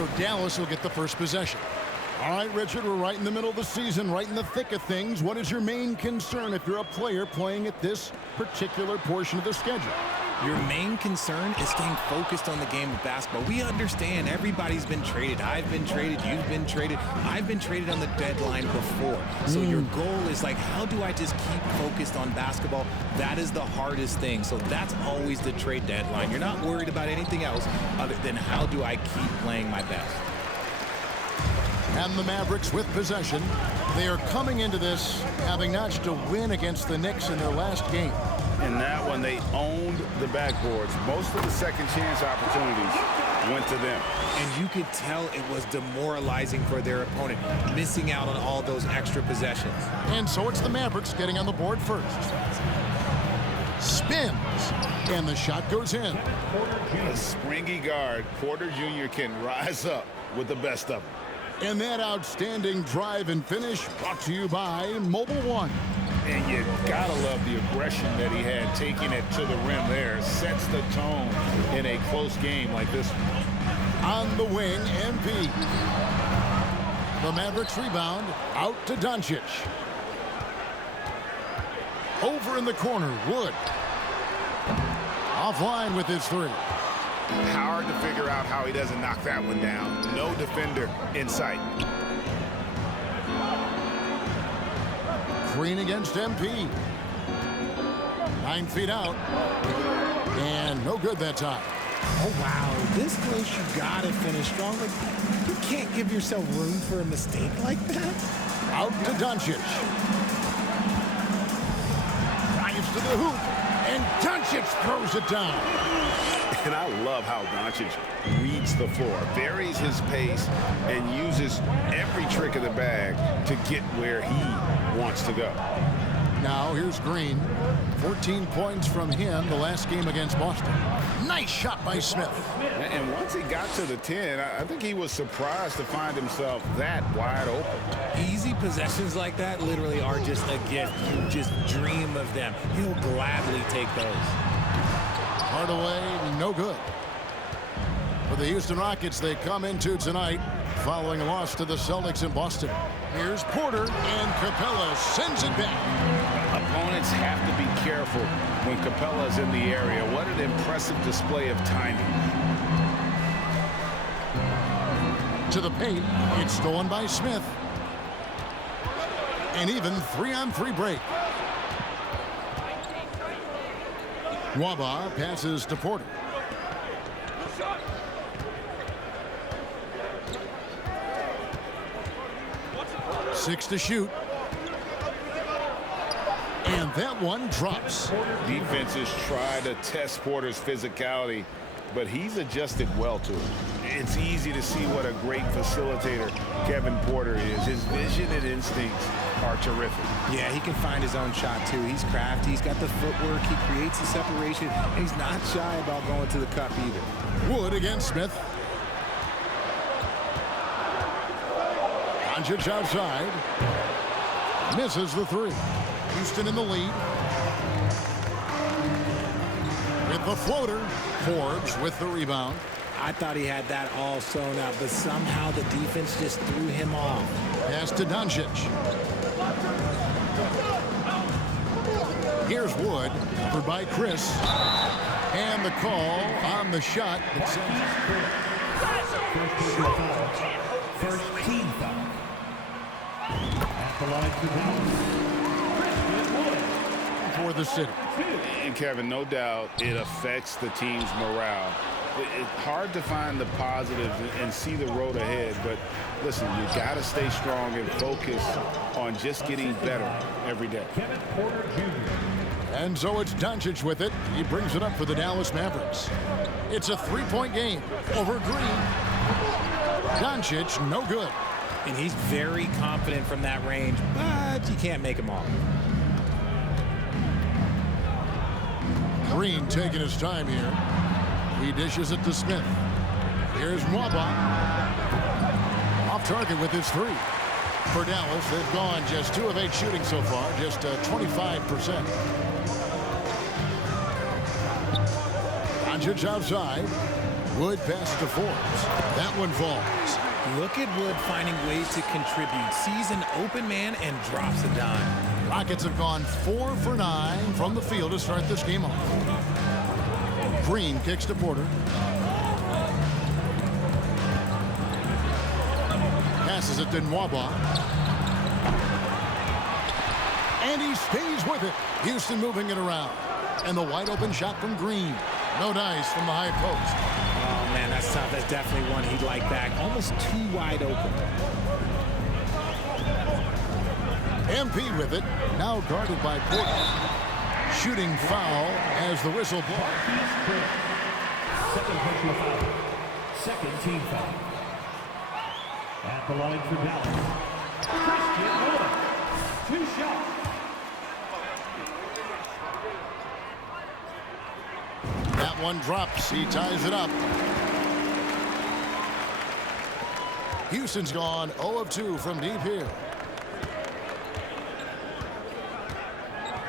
So Dallas will get the first possession. All right, Richard, we're right in the middle of the season, right in the thick of things. What is your main concern if you're a player playing at this particular portion of the schedule? Your main concern is staying focused on the game of basketball. We understand everybody's been traded. I've been traded. You've been traded. I've been traded on the deadline before. So your goal is like, how do I just keep focused on basketball? That is the hardest thing. So that's always the trade deadline. You're not worried about anything else other than how do I keep playing my best. And the Mavericks with possession. They are coming into this having notched a win against the Knicks in their last game. In that one, they owned the backboards. Most of the second chance opportunities went to them. And you could tell it was demoralizing for their opponent, missing out on all those extra possessions. And so it's the Mavericks getting on the board first. Spins. And the shot goes in. A springy guard, Porter Jr. can rise up with the best of them. And that outstanding drive and finish brought to you by Mobile One. And you gotta love the aggression that he had taking it to the rim there. Sets the tone in a close game like this one. On the wing, MP. The Mavericks rebound out to Doncic. Over in the corner, Wood. Offline with his three. Hard to figure out how he doesn't knock that one down. No defender in sight. Green against MP. 9 feet out. And no good that time. Oh, wow. This close, you got to finish strong. Like, you can't give yourself room for a mistake like that. Out to Doncic. Drives to the hoop. And Doncic throws it down. And I love how Doncic reads the floor, varies his pace, and uses every trick of the bag to get where he wants to go. Now here's Green. 14 points from him the last game against Boston. Nice shot by Smith. And once he got to the 10, I think he was surprised to find himself that wide open. Easy possessions like that literally are just a gift. You just dream of them. He'll gladly take those. Hardaway, no good. For the Houston Rockets, they come into tonight following a loss to the Celtics in Boston. Here's Porter, and Capella sends it back. Opponents have to be careful when Capella's in the area. What an impressive display of timing. To the paint, it's stolen by Smith. An even 3-on-3 break. Waba passes to Porter. Six to shoot. And that one drops. Defenses try to test Porter's physicality, but he's adjusted well to it. It's easy to see what a great facilitator Kevin Porter is. His vision and instincts are terrific. Yeah, he can find his own shot, too. He's crafty. He's got the footwork. He creates the separation. And he's not shy about going to the cup either. Wood against Smith. Doncic outside. Misses the three. Houston in the lead. With the floater. Forbes with the rebound. I thought he had that all sewn up, but somehow the defense just threw him off. Pass to Doncic. Here's Wood, covered by Chris. And the call on the shot. First team foul. At the line to for the city. And Kevin, no doubt it affects the team's morale. It's hard to find the positives and see the road ahead, but listen, you got to stay strong and focus on just getting better every day. And so it's Doncic with it. He brings it up for the Dallas Mavericks. It's a three-point game over Green. Doncic, no good. And he's very confident from that range, but you can't make him all. Green taking his time here. He dishes it to Smith. Here's Mwaba. Off target with his three. For Dallas, they've gone just 2 of 8 shooting so far, just 25%. Doncic outside. Wood passes to Forbes. That one falls. Look at Wood finding ways to contribute. Sees an open man and drops a dime. Rockets have gone 4 for 9 from the field to start this game off. Green kicks to Porter. Passes it to Nwaba. And he stays with it. Houston moving it around. And the wide open shot from Green. No dice from the high post. Oh, man, that's tough. That's definitely one he'd like back. Almost too wide open. MP with it. Now guarded by Porter. Shooting foul as the whistle blows. Second personal foul. Second team foul. At the line for Dallas, Christian Wood. 2 shots. That one drops. He ties it up. Houston's gone 0 of 2 from deep here.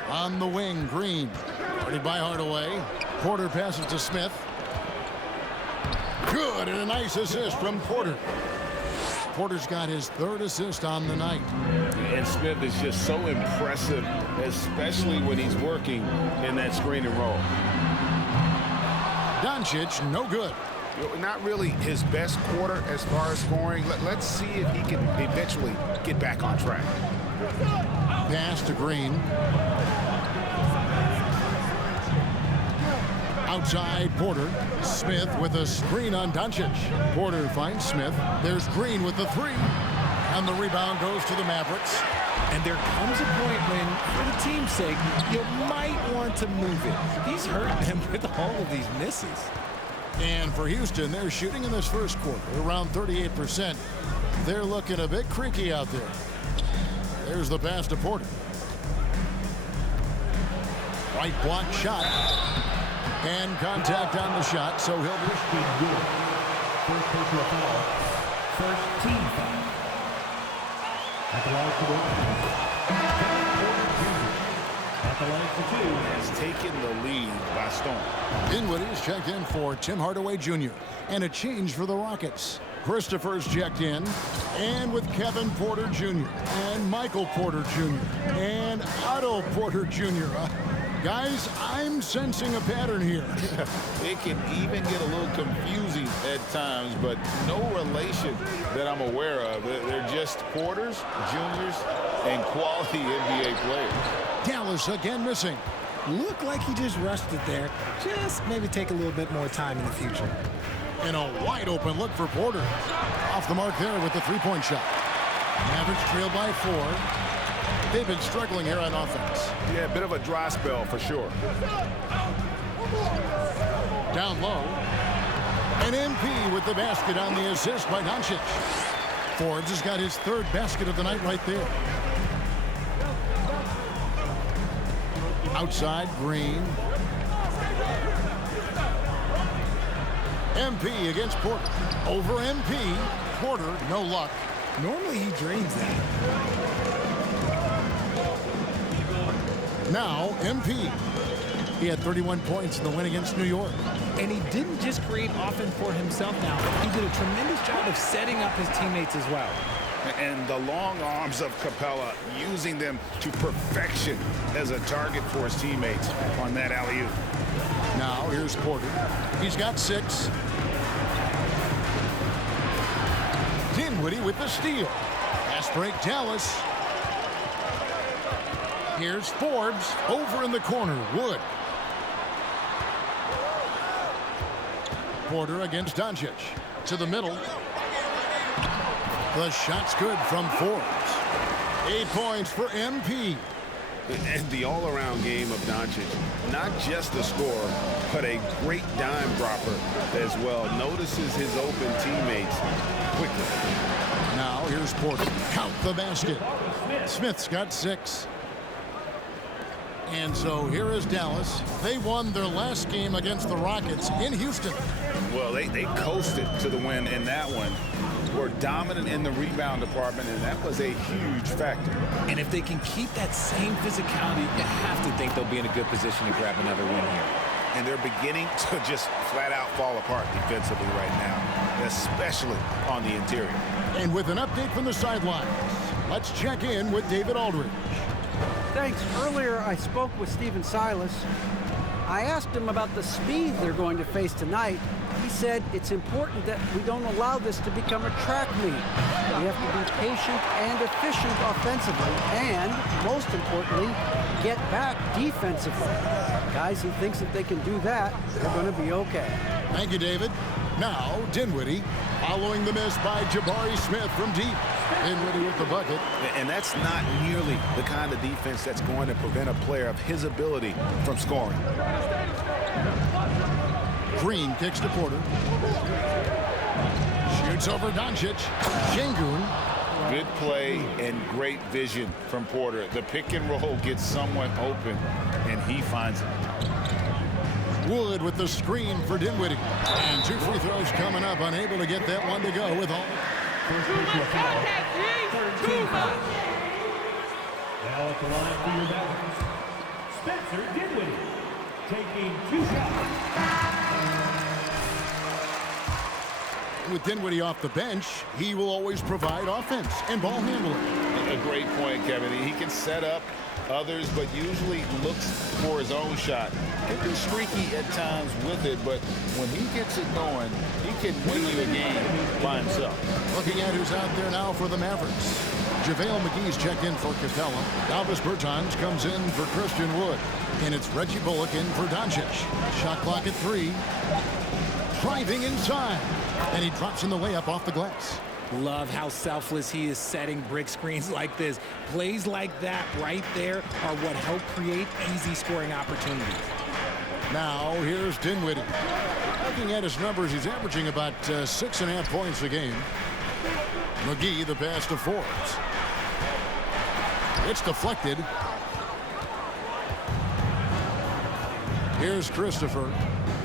On the wing, Green. Guarded by Hardaway. Porter passes to Smith. Good, and a nice assist from Porter. Porter's got his 3rd assist on the night. And Smith is just so impressive, especially when he's working in that screen and roll. Doncic, no good. Not really his best quarter as far as scoring. Let's see if he can eventually get back on track. Pass to Green. Outside Porter. Smith with a screen on Doncic. Porter finds Smith. There's Green with the 3. And the rebound goes to the Mavericks. And there comes a point when, for the team's sake, you might want to move it. He's hurting them with all of these misses. And for Houston, they're shooting in this first quarter around 38%. They're looking a bit creaky out there. There's the pass to Porter. Right block shot. And contact on the shot, so he'll be good. First personal foul. First team foul. At the line for At the line for 2. Has taken the lead by storm. Dinwiddie's checked in for Tim Hardaway Jr. And a change for the Rockets. Christopher's checked in. And with Kevin Porter Jr. and Michael Porter Jr. and Otto Porter Jr. Guys, I'm sensing a pattern here. It can even get a little confusing at times, but no relation that I'm aware of. They're just Porters, juniors, and quality NBA players. Dallas again missing. Looked like he just rushed it there. Just maybe take a little bit more time in the future. And a wide open look for Porter. Off the mark there with the 3-point shot. Mavericks trail by 4. They've been struggling here on offense. Yeah, a bit of a dry spell for sure. Down low. And MP with the basket on the assist by Doncic. Forbes has got his 3rd basket of the night right there. Outside, Green. MP against Porter. Over MP. Porter, no luck. Normally he drains that. Now, MP. He had 31 points in the win against New York. And he didn't just create offense for himself now. He did a tremendous job of setting up his teammates as well. And the long arms of Capella, using them to perfection as a target for his teammates on that alley-oop. Now, here's Porter. He's got 6. Dinwiddie with the steal. Fast break, Dallas. Here's Forbes over in the corner. Wood. Porter against Doncic. To the middle. The shot's good from Forbes. 8 points for MP. And the all-around game of Doncic, not just a scorer, but a great dime dropper as well. Notices his open teammates quickly. Now here's Porter. Count the basket. Smith's got 6. And so here is Dallas. They won their last game against the Rockets in Houston. Well, they coasted to the win in that one. Were dominant in the rebound department, and that was a huge factor. And if they can keep that same physicality, you have to think they'll be in a good position to grab another win here. and they're beginning to just flat out fall apart defensively right now, especially on the interior. And with an update from the sidelines, let's check in with David Aldridge. Thanks. Earlier, I spoke with Stephen Silas. I asked him about the speed they're going to face tonight. He said it's important that we don't allow this to become a track meet. We have to be patient and efficient offensively, and most importantly, get back defensively. Guys who thinks that they can do that, they're going to be okay. Thank you, David. Now, Dinwiddie, following the miss by Jabari Smith from deep. Dinwiddie with the bucket. And that's not nearly the kind of defense that's going to prevent a player of his ability from scoring. Green kicks to Porter. Shoots over Doncic. Şengün. Good play and great vision from Porter. The pick and roll gets someone open, and he finds it. Wood with the screen for Dinwiddie. And 2 free throws coming up. Unable to get that one to go with all. First personal foul. Third team foul. Now at the line for your Mavericks, Spencer Dinwiddie, taking 2 shots. With Dinwiddie off the bench, he will always provide offense and ball handling. A great point, Kevin. He can set up others, but usually looks for his own shot. Can be streaky at times with it, but when he gets it going, he can win you a game by himself. Looking at who's out there now for the Mavericks. JaVale McGee's checked in for Capella. Davis Bertans comes in for Christian Wood. And it's Reggie Bullock in for Doncic. Shot clock at 3. Driving inside. And he drops in the layup off the glass. Love how selfless he is setting brick screens like this. Plays like that right there are what help create easy scoring opportunities. Now here's Dinwiddie. Looking at his numbers, he's averaging about 6.5 points a game. McGee the pass to Forbes. It's deflected. Here's Christopher.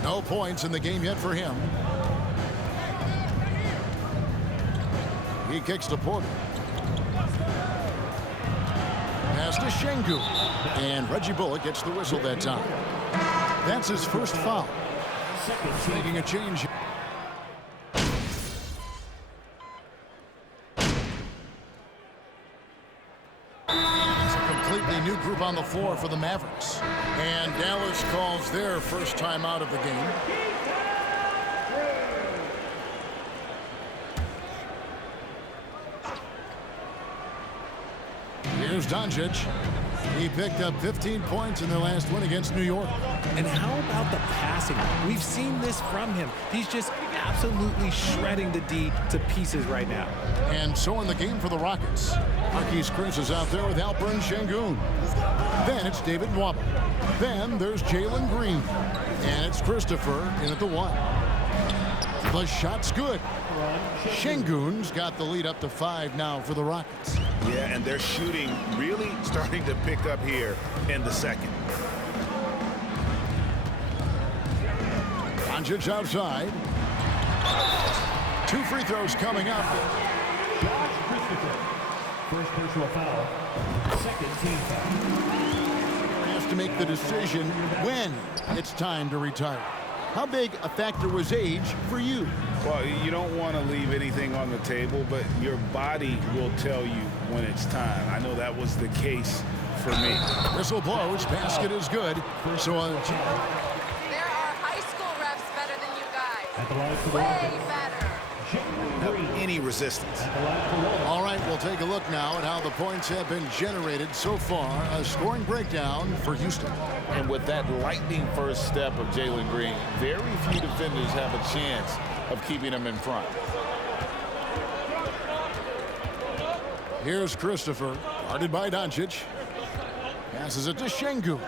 No points in the game yet for him. He kicks to Porter. Pass to Şengün. And Reggie Bullock gets the whistle that time. That's his first foul. Making a change. It's a completely new group on the floor for the Mavericks. And Dallas calls their first time out of the game. Here's Doncic. He picked up 15 points in their last win against New York. And how about the passing? We've seen this from him. He's just absolutely shredding the D to pieces right now. And so in the game for the Rockets. Marquise Chris is out there with Alperen Şengün. Then it's David Nwaba. Then there's Jalen Green. And it's Christopher in at the 1. The shot's good. Şengün's got the lead up to 5 now for the Rockets. Yeah, and their shooting really starting to pick up here in the second. Doncic outside. 2 free throws coming up. Josh Christopher, first personal foul, second team foul. He has to make the decision when it's time to retire. How big a factor was age for you? Well, you don't want to leave anything on the table, but your body will tell you when it's time. I know that was the case for me. Whistle blows. Basket is good. So there are high school refs better than you guys. At the line for the Way Rockets, better. Any resistance. at the line for Rockets. all right, we'll take a look now at how the points have been generated so far. A scoring breakdown for Houston. And with that lightning first step of Jalen Green, very few defenders have a chance of keeping him in front. Here's Christopher, guarded by Doncic. Passes it to Şengün.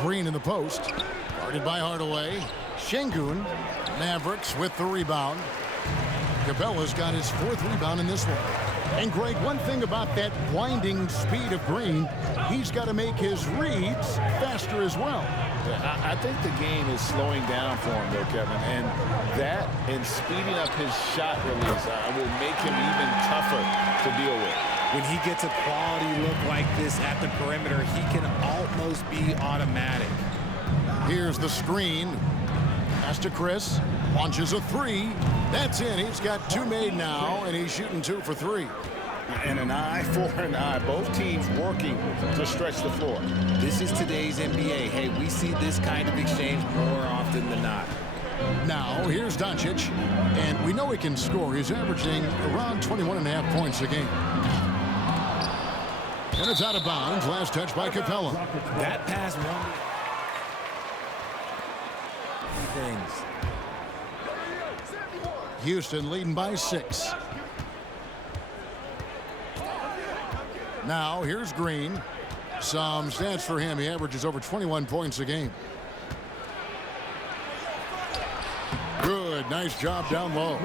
Green in the post, guarded by Hardaway. Şengün, Mavericks with the rebound. Capella's got his 4th rebound in this one. And Greg, one thing about that blinding speed of Green, he's got to make his reads faster as well. I think the game is slowing down for him, though, Kevin. And that and speeding up his shot release will make him even tougher to deal with. When he gets a quality look like this at the perimeter, he can almost be automatic. Here's the screen. Pass to Chris. Launches a three. That's in. He's got 2 made now, and he's shooting 2 for 3. And an eye for an eye. Both teams working to stretch the floor. This is today's NBA. Hey, we see this kind of exchange more often than not. Now, here's Doncic, and we know he can score. He's averaging around 21.5 points a game. And it's out of bounds. Last touch by Capella. That pass won things. Houston leading by 6. Now, here's Green. Some stats for him. He averages over 21 points a game. Good. Nice job down low.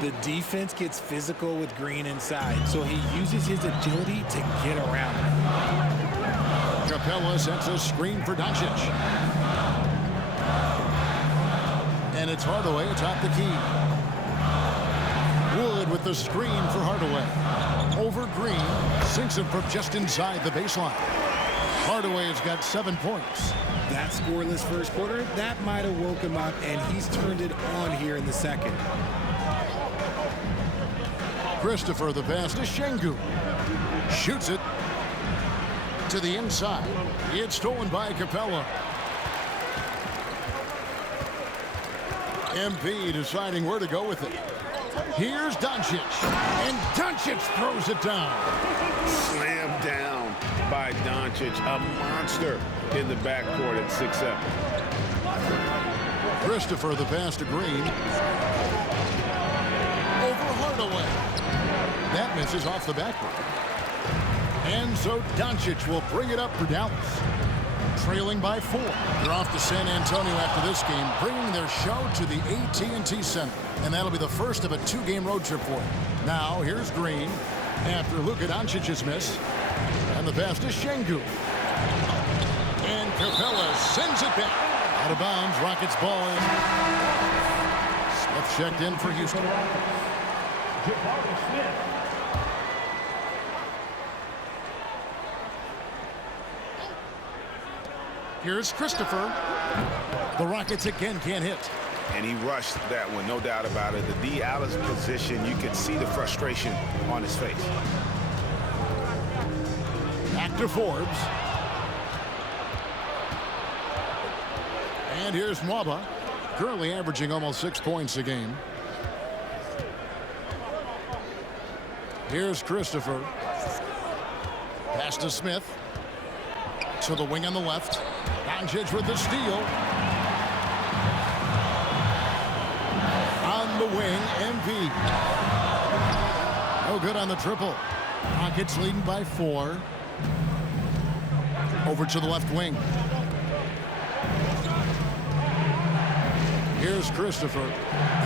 The defense gets physical with Green inside, so he uses his agility to get around it. Capella sets a screen for Doncic. And it's Hardaway atop the key. Wood with the screen for Hardaway. Over Green. Sinks it from just inside the baseline. Hardaway has got 7 points. That scoreless first quarter, that might have woke him up, and he's turned it on here in the second. Christopher, the pass to Şengün. Shoots it to the inside. It's stolen by Capella. MP deciding where to go with it. Here's Doncic. And Doncic throws it down. Slammed down by Doncic. A monster in the backcourt at 6'7". Christopher, the pass to Green. Over Hardaway. That misses off the backboard. And so Doncic will bring it up for Dallas. Trailing by 4. They're off to San Antonio after this game, bringing their show to the AT&T Center. And that'll be the first of a 2-game road trip for them. Now, here's Green after Luka Doncic's miss. And the pass to Şengün. And Capella sends it back. Out of bounds, Rockets ball in. Smith checked in for Houston. Here's Christopher. The Rockets again can't hit. And he rushed that one, no doubt about it. The D. Alice position, you could see the frustration on his face. Back to Forbes. And here's Mwaba, currently averaging almost 6 points a game. Here's Christopher. Pass to Smith. To the wing on the left. Doncic with the steal. On the wing, MP. No good on the triple. Rockets leading by 4. Over to the left wing. Here's Christopher.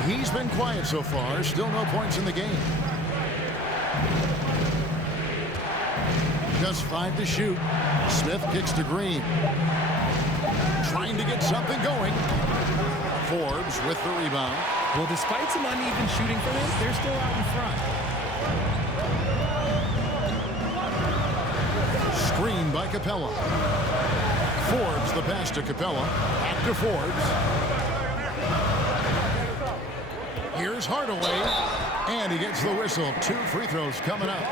He's been quiet so far. Still no points in the game. Just 5 to shoot. Smith kicks to Green. Trying to get something going. Forbes with the rebound. Well, despite some uneven shooting for them, they're still out in front. Screen by Capella. Forbes the pass to Capella. Back to Forbes. Here's Hardaway. And he gets the whistle. 2 free throws coming up.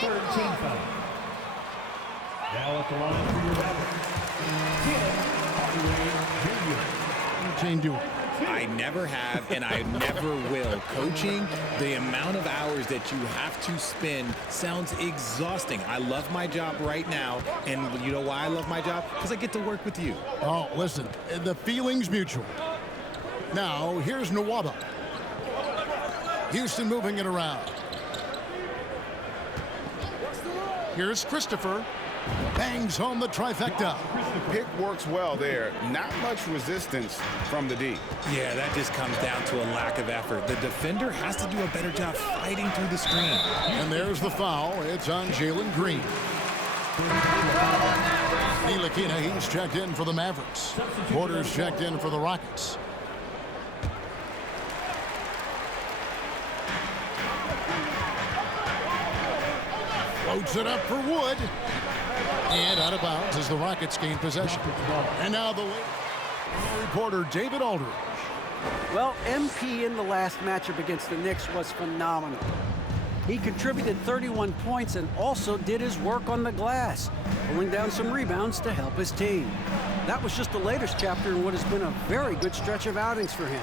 Third team foul. Now at the line for your battle. I never have, and I never will. Coaching, the amount of hours that you have to spend sounds exhausting. I love my job right now, and you know why I love my job? Because I get to work with you. Oh, listen, the feeling's mutual. Now, here's Nwaba. Houston moving it around. Here's Christopher. Bangs home the trifecta. Pick works well there. Not much resistance from the D. Yeah, that just comes down to a lack of effort. The defender has to do a better job fighting through the screen. And there's the foul. It's on Jalen Green. Ntilikina, he's checked in for the Mavericks. Porter's checked in for the Rockets. Floats it up for Wood. And out of bounds as the Rockets gain possession. And now the reporter, David Aldridge. Well, MP in the last matchup against the Knicks was phenomenal. He contributed 31 points and also did his work on the glass, pulling down some rebounds to help his team. That was just the latest chapter in what has been a very good stretch of outings for him.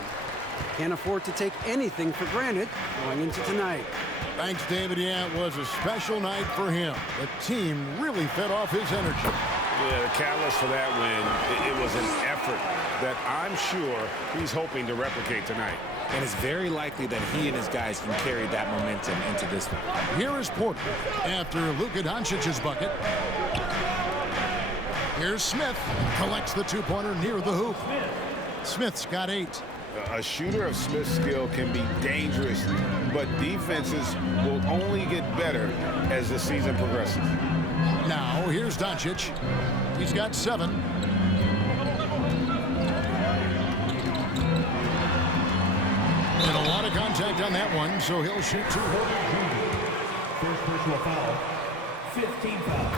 Can't afford to take anything for granted going into tonight. Thanks, David. Yeah, it was a special night for him. The team really fed off his energy. Yeah, the catalyst for that win, it was an effort that I'm sure he's hoping to replicate tonight. And it's very likely that he and his guys can carry that momentum into this one. Here is Porter after Luka Doncic's bucket. Here's Smith. Collects the two-pointer near the hoop. Smith's got 8. A shooter of Smith's skill can be dangerous, but defenses will only get better as the season progresses. Now, here's Doncic. He's got 7. And a lot of contact on that one, so he'll shoot 2. First personal foul. 15 foul.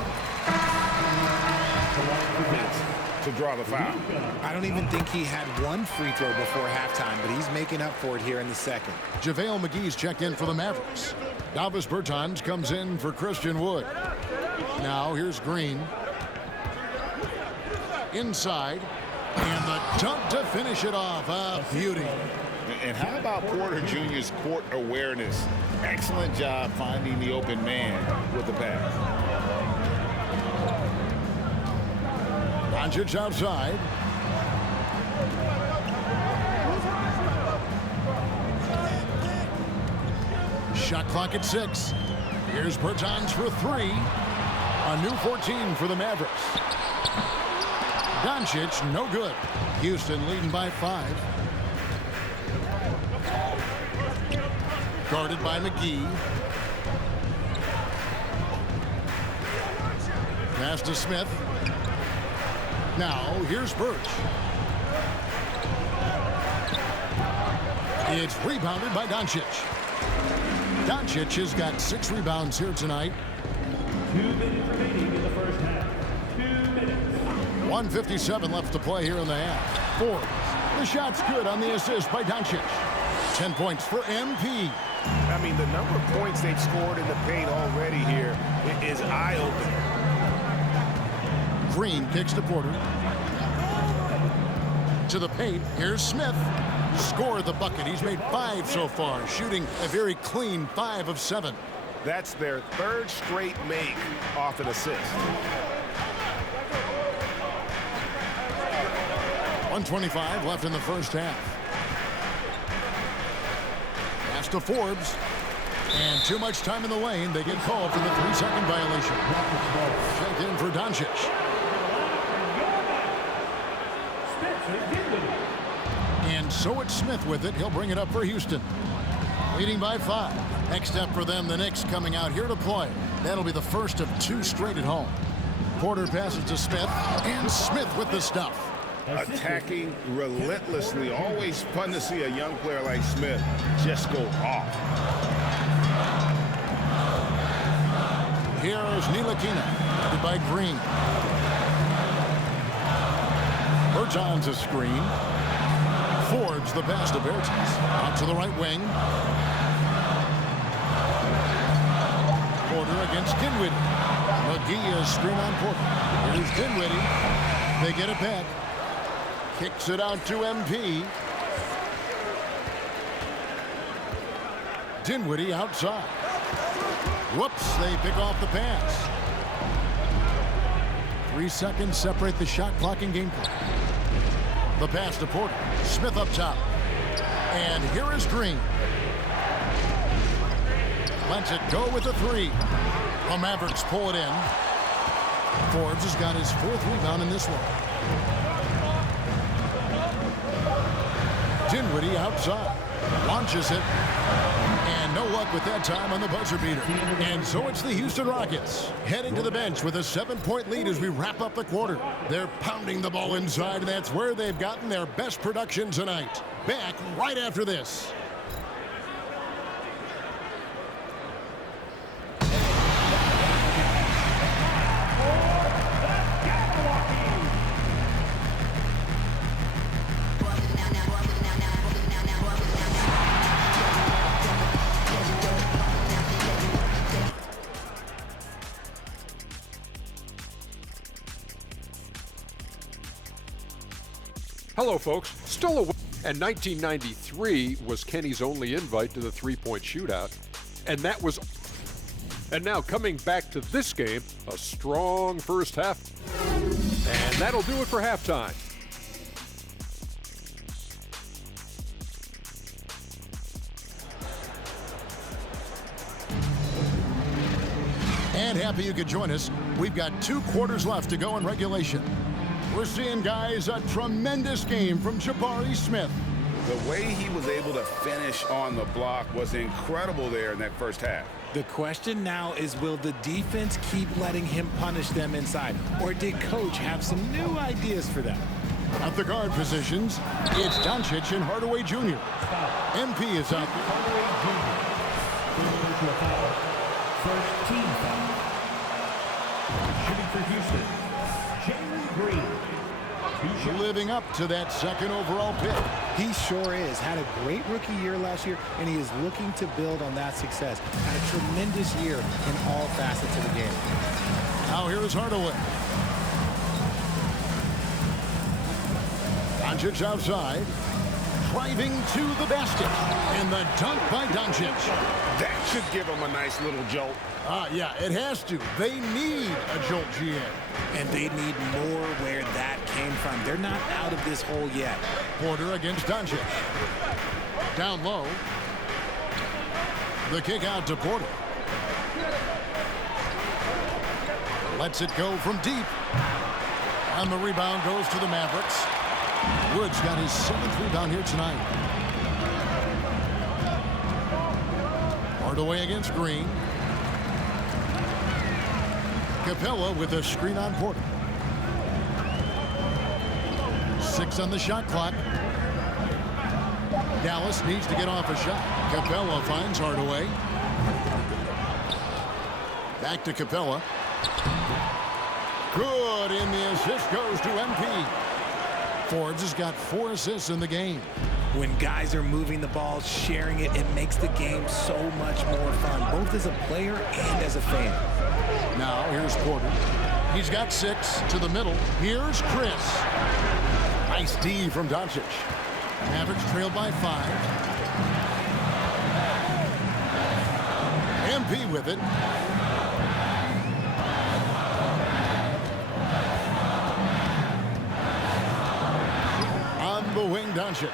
To draw the foul. I don't even think he had one free throw before halftime, but he's making up for it here in the second. JaVale McGee's checked in for the Mavericks. Davis Bertans comes in for Christian Wood. Now here's Green. Inside. And the dunk to finish it off. A beauty. And how about Porter Jr.'s court awareness? Excellent job finding the open man with the pass. Doncic outside. Shot clock at 6. Here's Bertans for 3. A new 14 for the Mavericks. Doncic, no good. Houston leading by 5. Guarded by McGee. Pass to Smith. Now, here's Birch. It's rebounded by Doncic. Doncic has got 6 rebounds here tonight. 2 minutes remaining in the first half. 2 minutes. 1:57 left to play here in the half. Forbes. The shot's good on the assist by Doncic. 10 points for MP. I mean, the number of points they've scored in the paint already here is eye-opening. Green kicks to Porter. To the paint. Here's Smith. Scored the bucket. He's made 5 so far, shooting a very clean 5 of 7. That's their 3rd straight make off an assist. 1:25 left in the first half. Pass to Forbes. And too much time in the lane. They get called for the 3-second violation. Checked in for Doncic. And so it's Smith with it. He'll bring it up for Houston. Leading by 5. Next up for them, the Knicks coming out here to play. That'll be the first of 2 straight at home. Porter passes to Smith. And Smith with the stuff. Attacking relentlessly. Always fun to see a young player like Smith just go off. Here's Ntilikina by Green. Bertans a screen. Forbes the pass to Bertans. Out to the right wing. Porter against Dinwiddie. McGee is screen on Porter. Here's Dinwiddie. They get it back. Kicks it out to MP. Dinwiddie outside. Whoops, they pick off the pass. 3 seconds separate the shot clock and game play. The pass to Porter. Smith up top. And here is Green. Lets it go with the 3. The Mavericks pull it in. Forbes has got his 4th rebound in this one. Dinwiddie outside. Launches it. And no luck with that time on the buzzer beater. And so it's the Houston Rockets heading to the bench with a 7-point lead as we wrap up the quarter. They're pounding the ball inside, and that's where they've gotten their best production tonight. Back right after this. Hello, folks. Still away. And 1993 was Kenny's only invite to the three-point shootout. And that was... And now coming back to this game, a strong first half. And that'll do it for halftime. And happy you could join us. We've got 2 quarters left to go in regulation. We're seeing, guys, a tremendous game from Jabari Smith. The way he was able to finish on the block was incredible there in that first half. The question now is, will the defense keep letting him punish them inside? Or did coach have some new ideas for them? At the guard positions, it's Doncic and Hardaway Jr. MP is out. Hardaway Jr. First team foul. Shooting for Houston, Jalen Green. Living up to that 2nd overall pick. He sure is. Had a great rookie year last year, and he is looking to build on that success. Had a tremendous year in all facets of the game. Now here is Hardaway. Doncic outside. Driving to the basket. And the dunk by Doncic. That should give him a nice little jolt. Yeah, it has to. They need a jolt, GA. And they need more where that came from. They're not out of this hole yet. Porter against Doncic. Down low. The kick out to Porter. Lets it go from deep. And the rebound goes to the Mavericks. Woods got his 7th rebound here tonight. Hardaway against Green. Capella with a screen on Porter. 6 on the shot clock. Dallas needs to get off a shot. Capella finds Hardaway. Back to Capella. Good, and the assist goes to MP. Forbes has got 4 assists in the game. When guys are moving the ball, sharing it, it makes the game so much more fun, both as a player and as a fan. Now here's Porter. He's got 6 to the middle. Here's Chris. Nice D from Doncic. Mavericks trailed by 5. MP with it. On the wing, Doncic.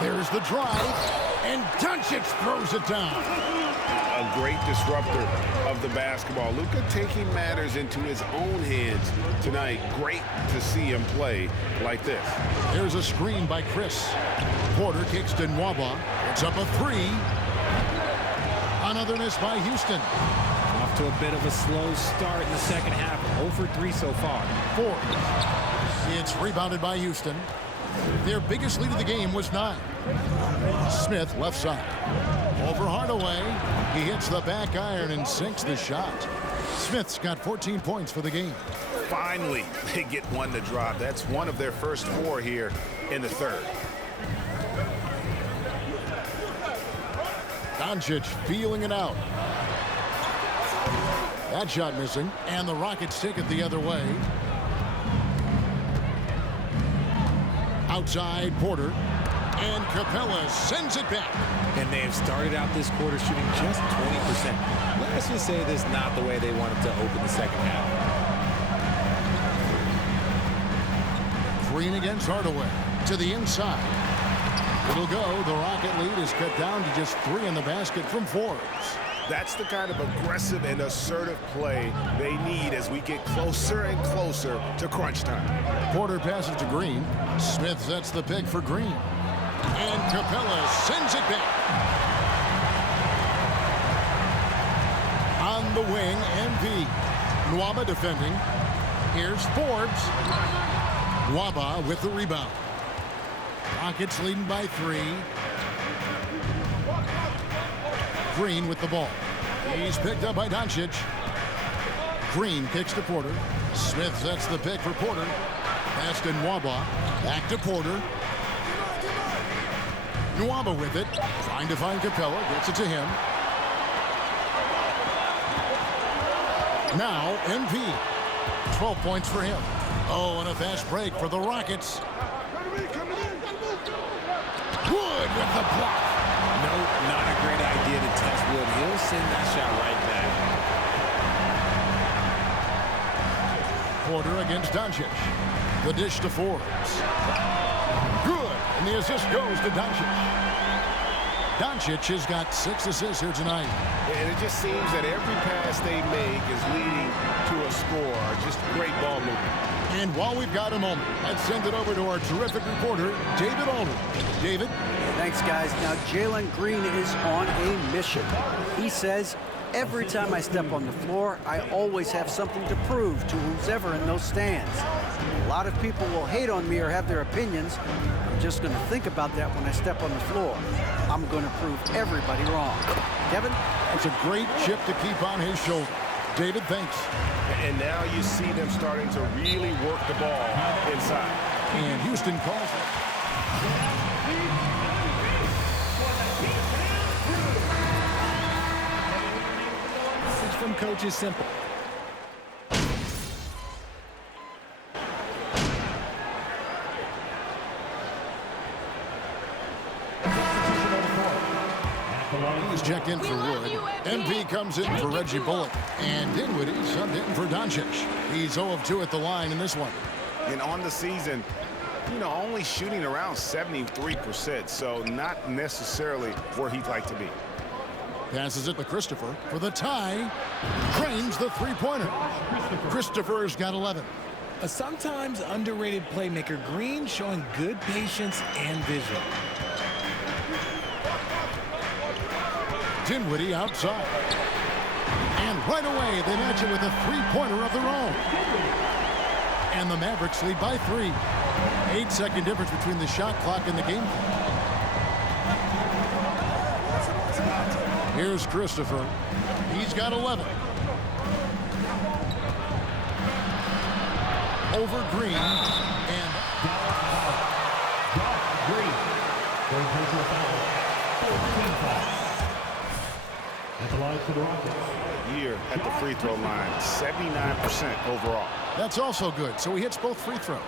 There's the drive, and Doncic throws it down. A great disruptor of the basketball. Luka taking matters into his own hands tonight. Great to see him play like this. There's a screen by Chris. Porter kicks to Nwaba. It's up a 3. Another miss by Houston. Off to a bit of a slow start in the second half. 0 for 3 so far. 4. It's rebounded by Houston. Their biggest lead of the game was 9. Smith left side. Over Hardaway. He hits the back iron and sinks the shot. Smith's got 14 points for the game. Finally, they get one to drop. That's one of their first 4 here in the third. Doncic feeling it out. That shot missing, and the Rockets take it the other way. Outside Porter, and Capella sends it back. And they have started out this quarter shooting just 20%. Let's just say this is not the way they wanted to open the second half. Green against Hardaway to the inside. It'll go. The Rocket lead is cut down to just 3 in the basket from Forbes. That's the kind of aggressive and assertive play they need as we get closer and closer to crunch time. Porter passes to Green. Smith sets the pick for Green. And Capella sends it back. On the wing, MV. Nwaba defending. Here's Forbes. Nwaba with the rebound. Rockets leading by 3. Green with the ball. He's picked up by Doncic. Green kicks to Porter. Smith sets the pick for Porter. Pass to Nwaba. Back to Porter. Nwaba with it. Trying to find Capella. Gets it to him. Now, MP. 12 points for him. Oh, and a fast break for the Rockets. Wood with the block. No, not a great idea to test Wood. He'll send that shot right back. Porter against Doncic. The dish to Forbes. Good. And the assist goes to Doncic. Doncic has got 6 assists here tonight. And it just seems that every pass they make is leading to a score. Just great ball movement. And while we've got a moment, let's send it over to our terrific reporter, David Aldridge. David? Thanks, guys. Now, Jalen Green is on a mission. He says, every time I step on the floor, I always have something to prove to who's ever in those stands. A lot of people will hate on me or have their opinions. I'm just going to think about that when I step on the floor. I'm going to prove everybody wrong. Kevin? It's a great chip to keep on his shoulder. David, thanks. And now you see them starting to really work the ball inside. And Houston calls it. Message from coach is simple. He's checked in for Wood. MP comes in for Reggie Bullock. And Dinwiddie subbed in for Doncic. He's 0 of 2 at the line in this one. And on the season, only shooting around 73%, so not necessarily where he'd like to be. Passes it to Christopher for the tie. Drains the three-pointer. Christopher's got 11. A sometimes underrated playmaker, Green showing good patience and vision. Dinwiddie outside. And right away, they match it with a three-pointer of their own. And the Mavericks lead by 3. 8-second difference between the shot clock and the game clock. Here's Christopher. He's got 11. Over Green. And Green. Going personal foul. 14 foul. At the line for the Rockets. Year at the free throw line, 79% overall. that's also good. So he hits both free throws.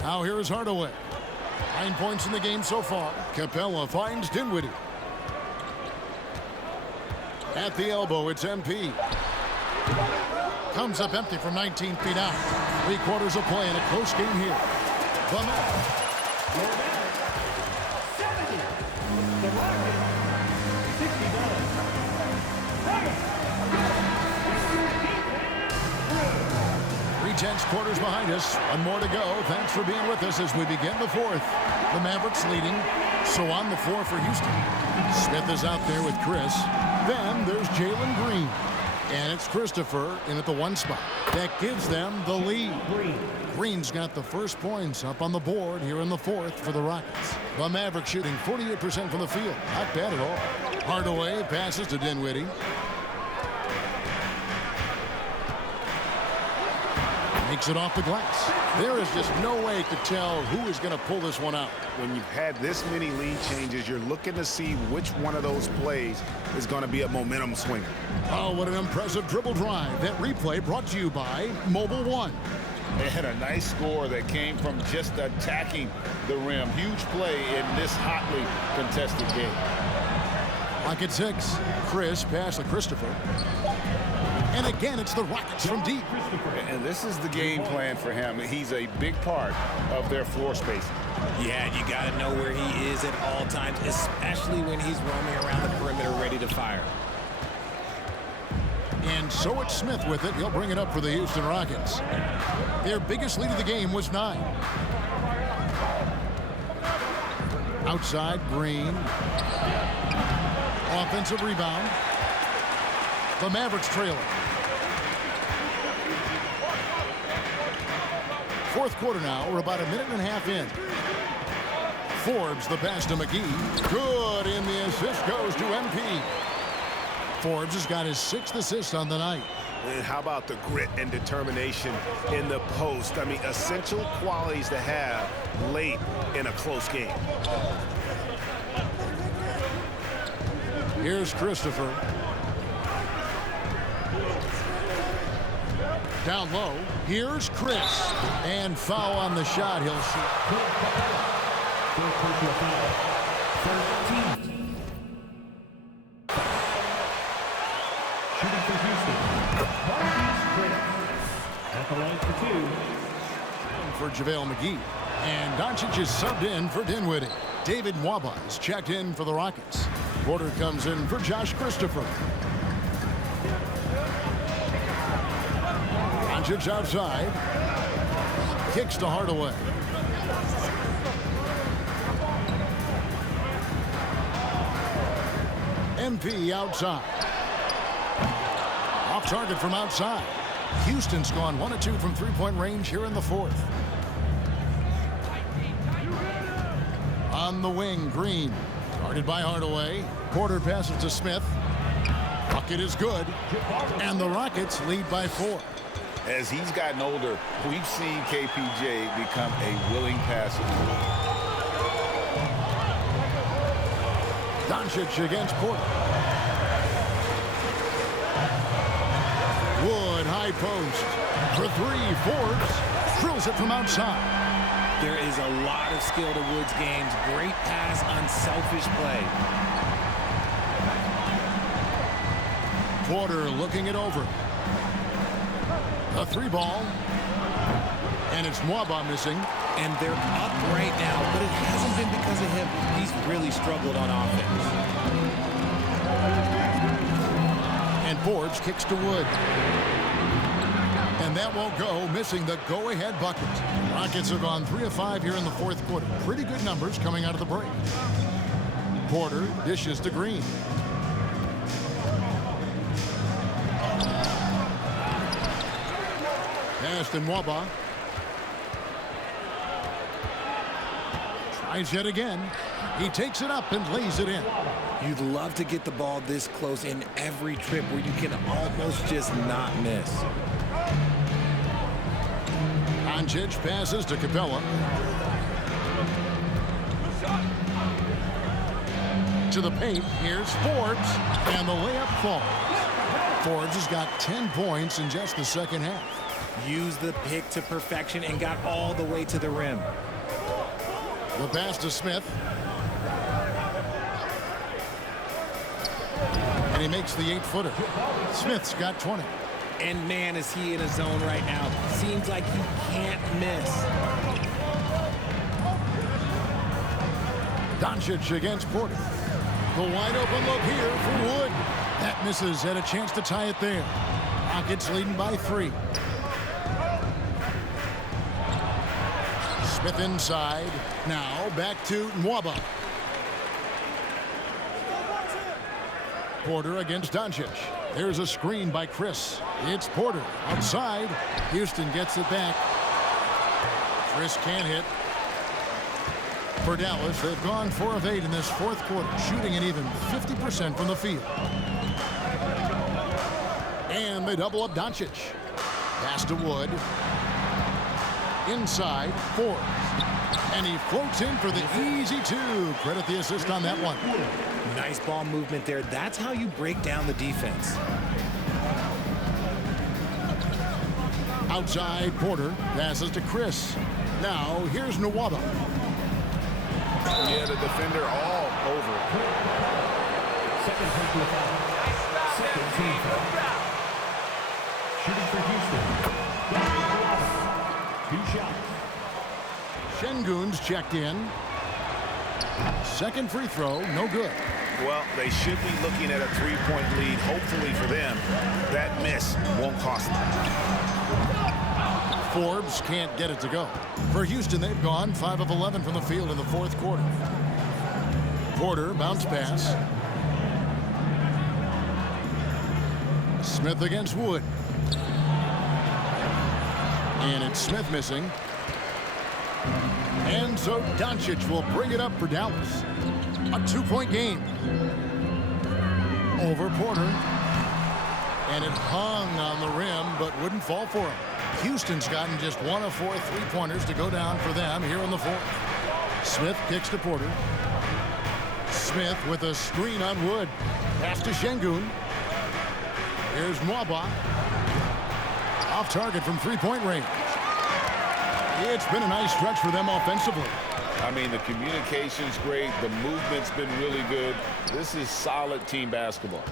Now here is Hardaway. 9 points in the game so far. Capella finds Dinwiddie. At the elbow, it's MP. Comes up empty from 19 feet out. 3/4 of play in a close game here. The Mavs. 70. The Rockets, 69. Tense quarters behind us. One more to go. Thanks for being with us as we begin the fourth. The Mavericks leading. So on the floor for Houston. Smith is out there with Chris. Then there's Jalen Green. And it's Christopher in at the one spot. That gives them the lead. Green's got the first points up on the board here in the fourth for the Rockets. The Mavericks shooting 48% from the field. Not bad at all. Hardaway passes to Dinwiddie. Makes it off the glass. There is just no way to tell who is going to pull this one out. When you've had this many lead changes, you're looking to see which one of those plays is going to be a momentum swinger. Oh, what an impressive dribble drive. That replay brought to you by Mobile One. They had a nice score that came from just attacking the rim. Huge play in this hotly contested game. Lock at 6. Chris pass to Christopher. And again, it's the Rockets from deep. And this is the game plan for him. He's a big part of their floor spacing. Yeah, you got to know where he is at all times, especially when he's roaming around the perimeter ready to fire. And so it's Smith with it. He'll bring it up for the Houston Rockets. Their biggest lead of the game was 9. Outside, Green. Offensive rebound. The Mavericks trail it. Fourth quarter now. We're about a minute and a half in. Forbes, the pass to McGee. Good, and the assist goes to MP. Forbes has got his 6th assist on the night. And how about the grit and determination in the post? I mean, essential qualities to have late in a close game. Here's Christopher. Down low. Here's Chris. And foul on the shot. He'll shoot. 13. Shooting for Houston. Marquise Chris. At the line for 2. For JaVale McGee. And Doncic is subbed in for Dinwiddie. David Nwaba is checked in for the Rockets. Porter comes in for Josh Christopher. Doncic outside. Kicks to Hardaway. MP outside. Off target from outside. Houston's gone 1 of 2 from three-point range here in the fourth. On the wing, Green. Guarded by Hardaway. Porter passes to Smith. Bucket is good. And the Rockets lead by 4. As he's gotten older, we've seen KPJ become a willing passer. Doncic against Porter. Wood, high post. For 3, Forbes drills it from outside. There is a lot of skill to Wood's games. Great pass, unselfish play. Porter looking it over. A 3-ball. And it's Nwaba missing. And they're up right now, but it hasn't been because of him. He's really struggled on offense. And Forbes kicks to Wood. And that won't go, missing the go-ahead bucket. Rockets have gone 3 of 5 here in the fourth quarter. Pretty good numbers coming out of the break. Porter dishes to Green. Pass to Nwaba. Tries yet again. He takes it up and lays it in. You'd love to get the ball this close in every trip where you can almost just not miss. Doncic passes to Capella. To the paint. Here's Forbes. And the layup falls. Forbes has got 10 points in just the second half. Used the pick to perfection and got all the way to the rim. The pass to Smith. And he makes the 8-footer. Smith's got 20. And man, is he in a zone right now. Seems like he can't miss. Doncic against Porter. The wide open look here for Wood. That misses. Had a chance to tie it there. Rockets leading by 3. Smith inside. Now back to Nwaba. Porter against Doncic. There's a screen by Chris. It's Porter outside. Houston gets it back. Chris can't hit. For Dallas, they've gone 4 of 8 in this fourth quarter, shooting an even 50% from the field. And they double up Doncic. Pass to Wood. Inside, Forbes. And he floats in for the easy 2. Credit the assist on that one. Nice ball movement there. That's how you break down the defense. Outside, Porter passes to Chris. Now, here's Nwaba. Yeah, the defender all over it. Second personal foul. Second team foul. Shooting for Houston. 2 shots. Şengün's checked in. Second free throw, no good. Well, they should be looking at a three-point lead. Hopefully for them, that miss won't cost them. Forbes can't get it to go. For Houston, they've gone 5 of 11 from the field in the fourth quarter. Porter, bounce pass. Smith against Wood. And it's Smith missing. And so Doncic will bring it up for Dallas. A 2-point game. Over Porter. And it hung on the rim, but wouldn't fall for him. Houston's gotten just 1 of 4 3-pointers to go down for them here in the fourth. Smith kicks to Porter. Smith with a screen on Wood. Pass to Şengün. Here's Mwaba. Off target from 3-point range. It's been a nice stretch for them offensively. I mean, the communication's great. The movement's been really good. This is solid team basketball.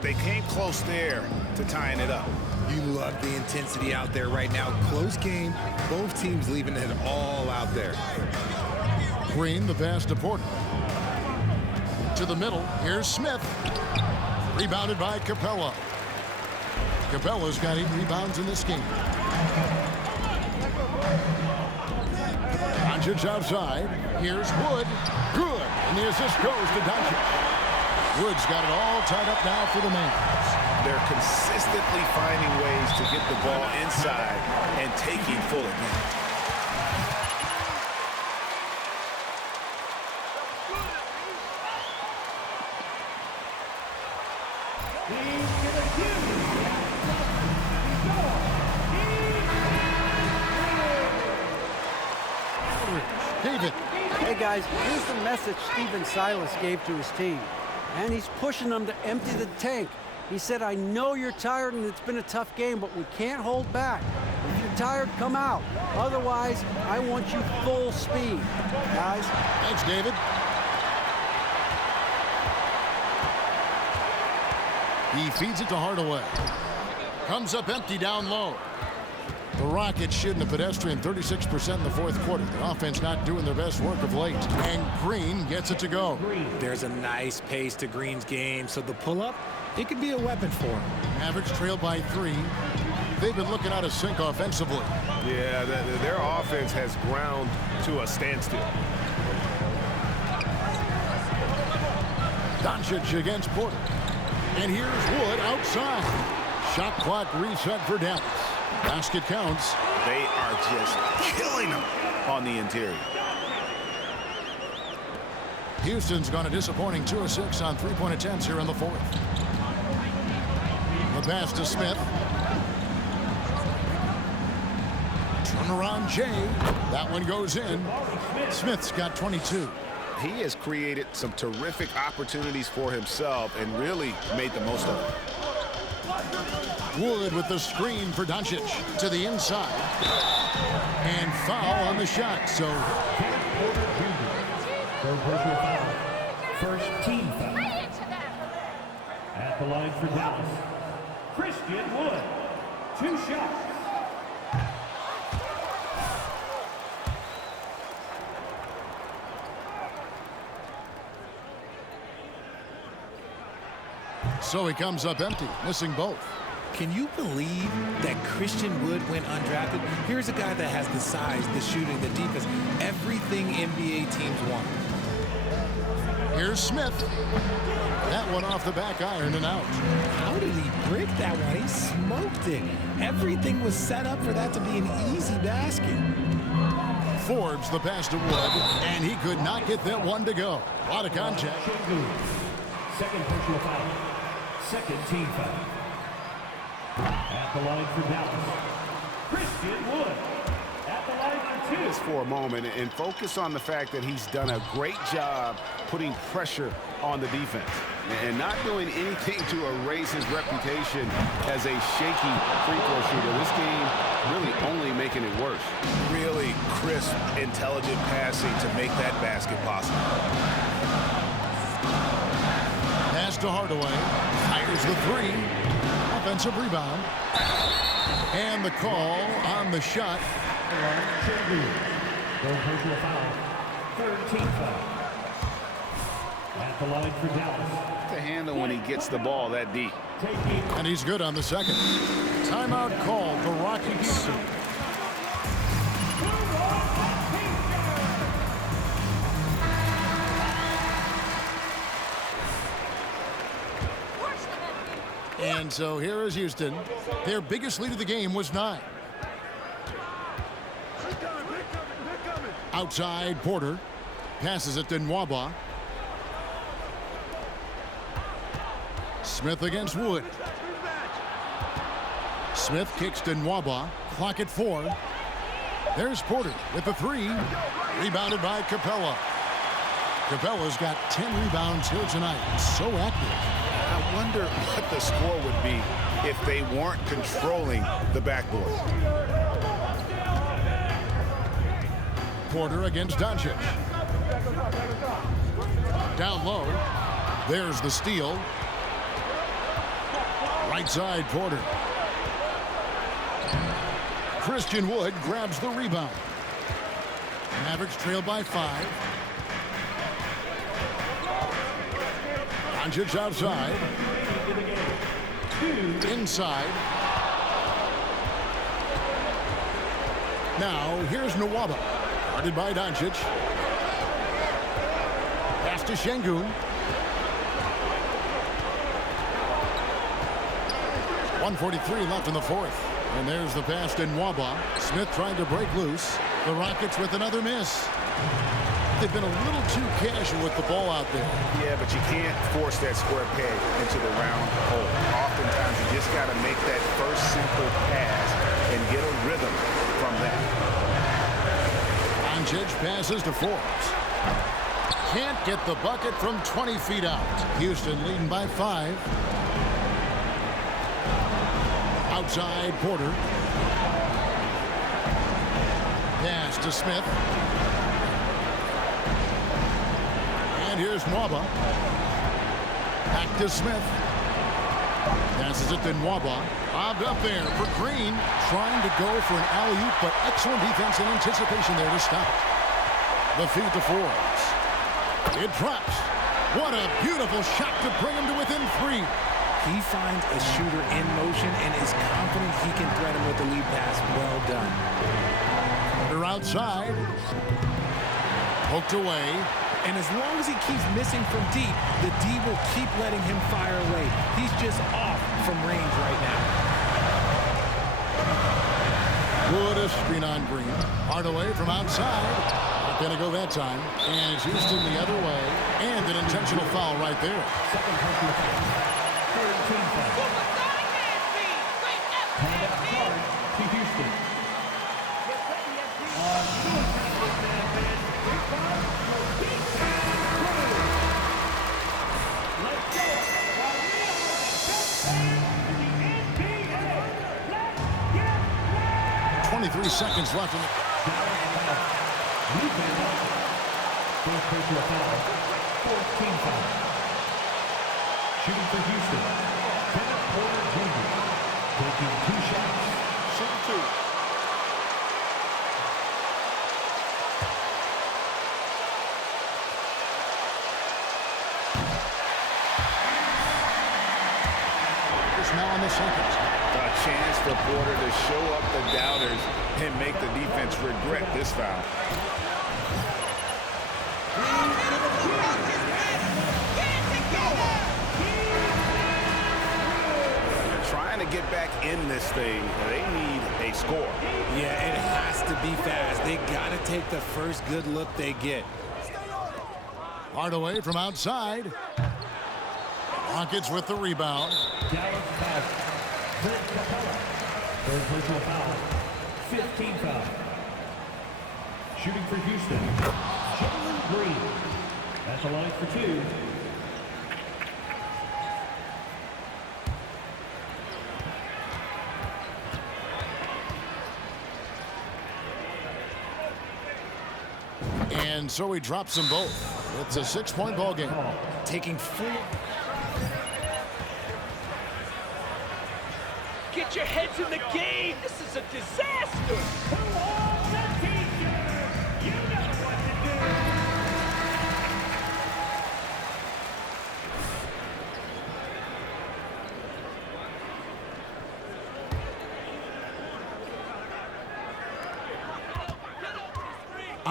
They came close there to tying it up. You love the intensity out there right now. Close game. Both teams leaving it all out there. Green, the pass to Porter. To the middle. Here's Smith. Rebounded by Capella. Capella's got 8 rebounds in this game. Doncic outside. Here's Wood. Good. And the assist goes to Doncic. Wood's got it all tied up now for the Mavs. They're consistently finding ways to get the ball inside and taking full advantage. David. Hey guys, here's the message Stephen Silas gave to his team. And he's pushing them to empty the tank. He said, I know you're tired and it's been a tough game, but we can't hold back. If you're tired, come out. Otherwise, I want you full speed. Guys. Thanks, David. He feeds it to Hardaway. Comes up empty down low. The Rockets shooting a pedestrian 36% in the fourth quarter. The offense not doing their best work of late. And Green gets it to go. There's a nice pace to Green's game, so the pull-up, it could be a weapon for him. Mavericks trail by 3. They've been looking out of sync offensively. Yeah, their offense has ground to a standstill. Doncic against Porter. And here's Wood outside. Shot clock reset for Dallas. Basket counts. They are just killing them on the interior. Houston's gone a disappointing 2 of 6 on 3-point attempts here in the fourth. The pass to Smith. Turnaround Jay. That one goes in. Smith's got 22. He has created some terrific opportunities for himself and really made the most of it. Wood with the screen for Doncic to the inside. And foul on the shot. So First team foul. At the line for Dallas, Christian Wood. 2 shots. So he comes up empty, missing both. Can you believe that Christian Wood went undrafted? Here's a guy that has the size, the shooting, the defense, everything NBA teams want. Here's Smith. That one off the back iron and out. How did he break that one? He smoked it. Everything was set up for that to be an easy basket. Forbes the pass to Wood, and he could not get that one to go. A lot of contact. Second personal foul. Second team foul. At the line for Dallas, Christian Wood. At the line for 2. Just for a moment and focus on the fact that he's done a great job putting pressure on the defense and not doing anything to erase his reputation as a shaky free throw shooter. This game really only making it worse. Really crisp, intelligent passing to make that basket possible. Pass to Hardaway. Fires the 3. Offensive rebound. And the call on the shot. Third personal foul. Third team foul. At the line for Dallas. To handle when he gets the ball that deep. And he's good on the second. Timeout called for Rocky Houston. And so here is Houston. Their biggest lead of the game was 9. Outside, Porter passes it to Nwaba. Smith against Wood. Smith kicks to Nwaba. Clock at 4. There's Porter with the 3. Rebounded by Capella. Capella's got 10 rebounds here tonight. So active. I wonder what the score would be if they weren't controlling the backboard. Porter against Doncic. Down low. There's the steal. Right side, Porter. Christian Wood grabs the rebound. Mavericks trail by 5. Doncic outside. Inside. Now, here's Nwaba. Guarded by Doncic. Pass to Şengün. 1:43 left in the fourth. And there's the pass to Nwaba. Smith trying to break loose. The Rockets with another miss. They've been a little too casual with the ball out there. Yeah, but you can't force that square peg into the round hole. Oftentimes, you just got to make that first simple pass and get a rhythm from that. Doncic passes to Forbes. Can't get the bucket from 20 feet out. Houston leading by 5. Outside, Porter. Pass to Smith. And here's Nwaba. Back to Smith. Passes it to Nwaba. Bobbed up there for Green. Trying to go for an alley-oop, but excellent defense and anticipation there to stop it. The feed to Forbes. It drops. What a beautiful shot to bring him to within 3. He finds a shooter in motion and is confident he can threat him with the lead pass. Well done. Porter outside. Poked away. And as long as he keeps missing from deep, the D will keep letting him fire away. He's just off from range right now. Wood a screen on Green. Hardaway from outside. Not going to go that time. And it's Houston the other way. And an intentional foul right there. Second personal foul. Third team foul. To Houston. 23 seconds left in the... First personal foul. Fourth team foul. Shooting for Houston. Kenneth Porter Jr. Taking 2 shots. Shooting 2. Now on the second. A chance for Porter to show up the doubters and make the defense regret this foul. They're trying to get back in this thing. They need a score. Yeah, it has to be fast. They got to take the first good look they get. Hardaway from outside. Rockets with the rebound. Dallas pass. Third personal foul. 15 foul. Shooting for Houston. Jalen Green. At the line for 2. And so he drops them both. It's a 6-point ball game. Taking full... Get your heads in the game. This is a disaster. Who won the t-shirt?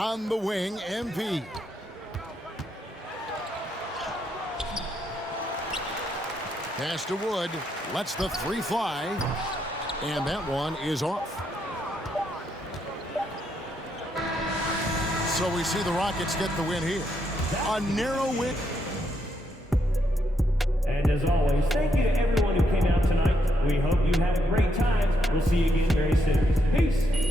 on the wing, MP. Pass to Wood. Lets the three fly. And that one is off. So we see the Rockets get the win here. A narrow win. And as always, thank you to everyone who came out tonight. We hope you had a great time. We'll see you again very soon. Peace.